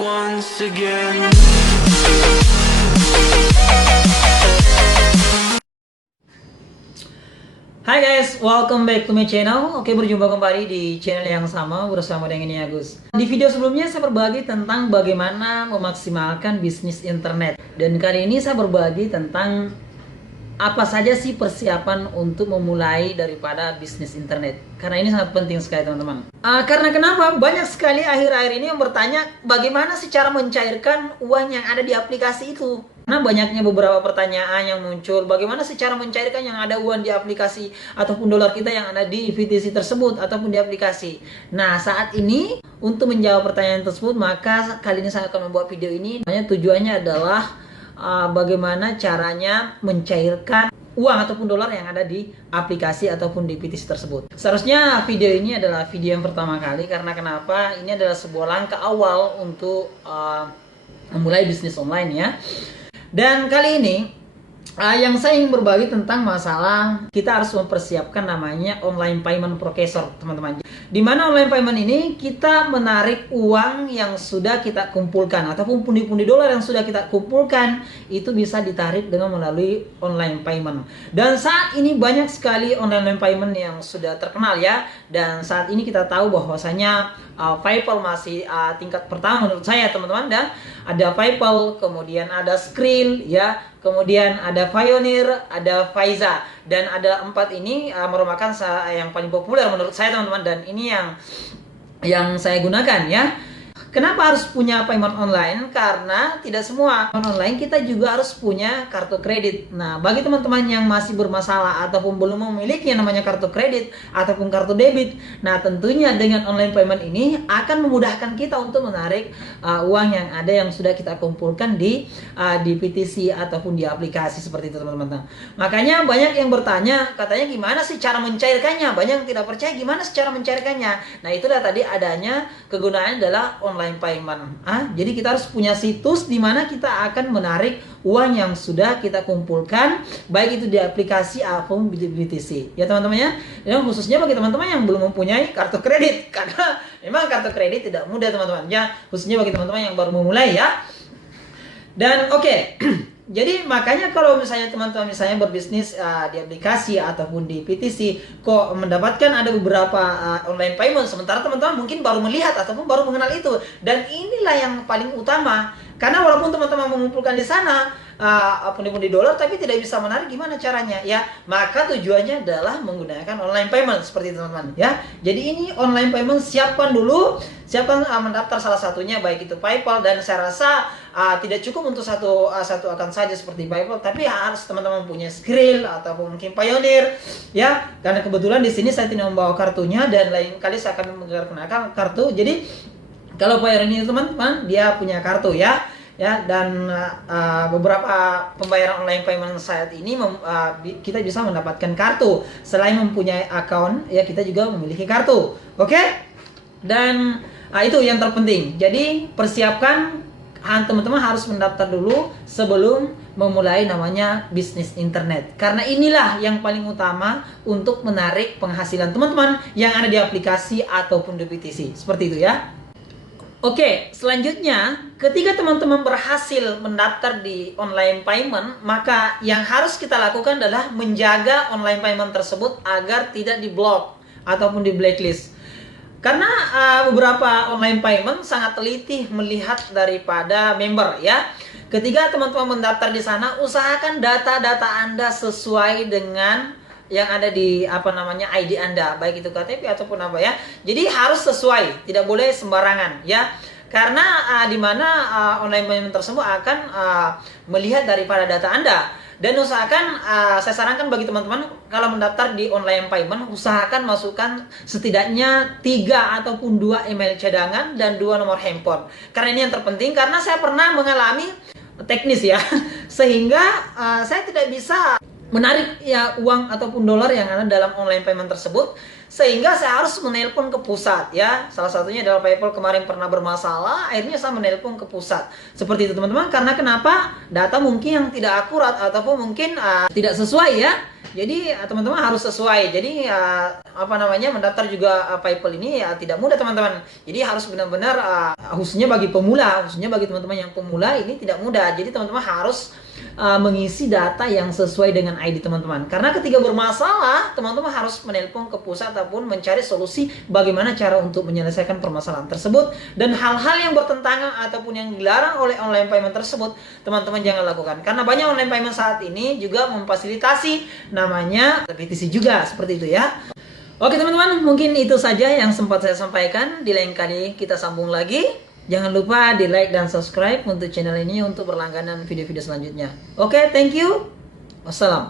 once again. Hai guys, welcome back to my channel. Oke, berjumpa kembali di channel yang sama bersama dengan ini Agus. Di video sebelumnya saya berbagi tentang bagaimana memaksimalkan bisnis internet. Dan kali ini saya berbagi tentang apa saja sih persiapan untuk memulai daripada bisnis internet. Karena ini sangat penting sekali teman-teman. Karena kenapa? Banyak sekali akhir-akhir ini yang bertanya bagaimana sih cara mencairkan uang yang ada di aplikasi itu. Karena banyaknya beberapa pertanyaan yang muncul, bagaimana sih cara mencairkan yang ada uang di aplikasi ataupun dolar kita yang ada di VTC tersebut ataupun di aplikasi. Nah, saat ini untuk menjawab pertanyaan tersebut, maka kali ini saya akan membuat video ini. Tujuannya adalah bagaimana caranya mencairkan uang ataupun dolar yang ada di aplikasi ataupun di PTC tersebut. Seharusnya video ini adalah video yang pertama kali, karena kenapa? Ini adalah sebuah langkah awal untuk memulai bisnis online ya. Dan kali ini yang saya ingin berbagi tentang masalah kita harus mempersiapkan namanya online payment processor, teman-teman. Di mana online payment ini kita menarik uang yang sudah kita kumpulkan ataupun pundi-pundi dolar yang sudah kita kumpulkan itu bisa ditarik dengan melalui online payment. Dan saat ini banyak sekali online payment yang sudah terkenal ya. Dan saat ini kita tahu bahwasanya PayPal masih tingkat pertama menurut saya teman-teman, dan ada PayPal, kemudian ada Skrill ya, kemudian ada Payoneer, ada Visa, dan ada empat ini merupakan yang paling populer menurut saya teman-teman, dan ini yang saya gunakan ya. Kenapa harus punya payment online? Karena tidak semua payment online kita juga harus punya kartu kredit. Nah, bagi teman-teman yang masih bermasalah ataupun belum memiliki yang namanya kartu kredit ataupun kartu debit, nah tentunya dengan online payment ini akan memudahkan kita untuk menarik uang yang ada yang sudah kita kumpulkan di PTC ataupun di aplikasi seperti itu teman-teman. Makanya banyak yang bertanya, katanya gimana sih cara mencairkannya? Banyak yang tidak percaya gimana sih cara mencairkannya. Nah, itulah tadi adanya kegunaannya adalah online payment. Jadi kita harus punya situs di mana kita akan menarik uang yang sudah kita kumpulkan, baik itu di aplikasi ataupun di BTC. Ya teman-teman ya. Dan khususnya bagi teman-teman yang belum mempunyai kartu kredit, karena memang kartu kredit tidak mudah teman-teman ya. Khususnya bagi teman-teman yang baru memulai ya. Dan oke. Jadi makanya kalau misalnya teman-teman misalnya berbisnis di aplikasi ataupun di PTC, kok mendapatkan ada beberapa online payment, sementara teman-teman mungkin baru melihat ataupun baru mengenal itu. Dan inilah yang paling utama, karena walaupun teman-teman mengumpulkan di sana pundi-pundi dolar tapi tidak bisa menarik, gimana caranya ya? Maka tujuannya adalah menggunakan online payment seperti itu teman-teman ya. Jadi ini online payment siapkan dulu, siapkan mendaftar salah satunya baik itu PayPal, dan saya rasa tidak cukup untuk satu akun saja seperti PayPal, tapi harus teman-teman punya Skrill ataupun mungkin Payoneer ya. Karena kebetulan di sini saya tidak membawa kartunya, dan lain kali saya akan menggunakan kartu. Jadi kalau Payoneer teman-teman dia punya kartu ya. Dan beberapa pembayaran online payment saat ini kita bisa mendapatkan kartu. Selain mempunyai akun ya, kita juga memiliki kartu. Oke? Dan itu yang terpenting. Jadi persiapkan, teman-teman harus mendaftar dulu sebelum memulai namanya bisnis internet. Karena inilah yang paling utama untuk menarik penghasilan teman-teman yang ada di aplikasi ataupun di BTC. Seperti itu ya. Oke, selanjutnya ketika teman-teman berhasil mendaftar di online payment, maka yang harus kita lakukan adalah menjaga online payment tersebut agar tidak diblok ataupun di blacklist. Karena beberapa online payment sangat teliti melihat daripada member ya. Ketika teman-teman mendaftar di sana, usahakan data-data Anda sesuai dengan yang ada di ID Anda, baik itu KTP ataupun apa ya. Jadi harus sesuai, tidak boleh sembarangan ya. Karena di mana online payment tersebut akan melihat daripada data Anda. Dan usahakan, saya sarankan bagi teman-teman kalau mendaftar di online payment, usahakan masukkan setidaknya 3 ataupun 2 email cadangan dan 2 nomor handphone. Karena ini yang terpenting, karena saya pernah mengalami teknis ya, sehingga saya tidak bisa menarik ya uang ataupun dolar yang ada dalam online payment tersebut, sehingga saya harus menelpon ke pusat ya. Salah satunya adalah PayPal kemarin pernah bermasalah, akhirnya saya menelpon ke pusat seperti itu teman-teman. Karena kenapa? Data mungkin yang tidak akurat ataupun mungkin tidak sesuai ya. Jadi teman-teman harus sesuai. Jadi apa namanya, mendaftar juga PayPal ini ya tidak mudah teman-teman. Jadi harus benar-benar khususnya bagi pemula, khususnya bagi teman-teman yang pemula ini tidak mudah. Jadi teman-teman harus mengisi data yang sesuai dengan ID teman-teman. Karena ketika bermasalah, teman-teman harus menelpon ke pusat ataupun mencari solusi bagaimana cara untuk menyelesaikan permasalahan tersebut, dan hal-hal yang bertentangan ataupun yang dilarang oleh online payment tersebut teman-teman jangan lakukan. Karena banyak online payment saat ini juga memfasilitasi namanya BTC juga, seperti itu ya. Oke teman-teman, mungkin itu saja yang sempat saya sampaikan. Di lain kali kita sambung lagi. Jangan lupa di like dan subscribe untuk channel ini untuk berlangganan video-video selanjutnya. Oke, thank you. Wassalam.